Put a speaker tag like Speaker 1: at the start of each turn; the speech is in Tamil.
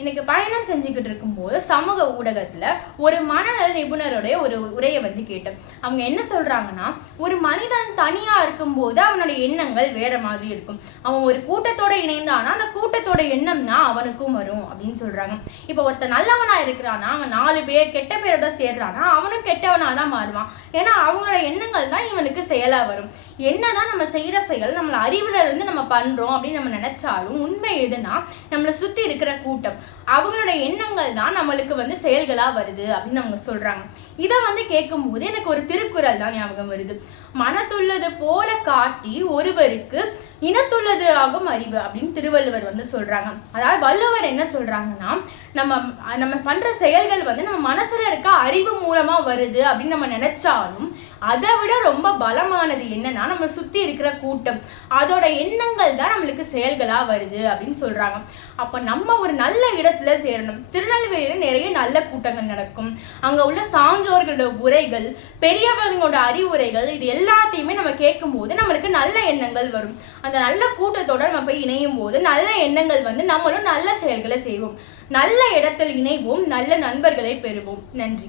Speaker 1: இன்னைக்கு பயணம் செஞ்சுக்கிட்டு இருக்கும்போது சமூக ஊடகத்தில் ஒரு மனநல நிபுணருடைய ஒரு உரையை வந்து கேட்டேன். அவங்க என்ன சொல்கிறாங்கன்னா ஒரு மனிதன் தனியாக இருக்கும்போது அவனுடைய எண்ணங்கள் வேற மாதிரி இருக்கும். அவன் ஒரு கூட்டத்தோட இணைந்தானா அந்த கூட்டத்தோட எண்ணம் தான் அவனுக்கும் வரும் அப்படின்னு சொல்கிறாங்க இப்போ ஒருத்தன் நல்லவனாக இருக்கிறானா அவன் நாலு பேர் கெட்ட பேரோட சேர்றானா அவனும் கெட்டவனாக தான் மாறுவான். ஏன்னா அவங்களோட எண்ணங்கள் தான் இவனுக்கு செயலாக வரும். என்னதான் நம்ம செய்கிற செயல் நம்மளை அறிவுல இருந்து நம்ம பண்ணுறோம் அப்படின்னு நம்ம நினைச்சாலும் உண்மை எதுனா நம்மளை சுற்றி இருக்கிற கூட்டம். அவங்களோட எண்ணங்கள் தான் நம்மளுக்கு வந்து செயல்களாக வருது அப்படின்னு அவங்க சொல்கிறாங்க இதை வந்து கேட்கும்போது எனக்கு ஒரு திருக்குறள் தான் ஞாபகம் வருது. மனத்துள்ளது போல காட்டி ஒருவருக்கு இனத்துள்ளது ஆகும் அறிவு அப்படின்னு திருவள்ளுவர் வந்து சொல்கிறாங்க அதாவது வள்ளுவர் என்ன சொல்கிறாங்கன்னா நம்ம நம்ம பண்ணுற செயல்கள் வந்து நம்ம மனசில் இருக்க அறிவு மூலமாக வருது அப்படின்னு நம்ம நினச்சாலும் அதை விட ரொம்ப பலமானது என்னன்னா நம்ம சுற்றி இருக்கிற கூட்டம். அதோட எண்ணங்கள் தான் நம்மளுக்கு செயல்களாக வருது அப்படின்னு சொல்கிறாங்க அப்போ நம்ம ஒரு நல்ல இடத்துல சேரணும். திருநெல்வேலியில் நிறைய நல்ல கூட்டங்கள் நடக்கும். அங்கே உள்ள சான்றோர்களோட உரைகள் பெரியவர்களோட அறிவுரைகள் இது எல்லாத்தையுமே நம்ம கேட்கும்போது நம்மளுக்கு நல்ல எண்ணங்கள் வரும். அந்த நல்ல கூட்டத்தோட நம்ம போய் இணையும் போது நல்ல எண்ணங்கள் வந்து நம்மளும் நல்ல செயல்களை செய்வோம். நல்ல இடத்தில் இணைவோம் நல்ல நண்பர்களை பெறுவோம். நன்றி.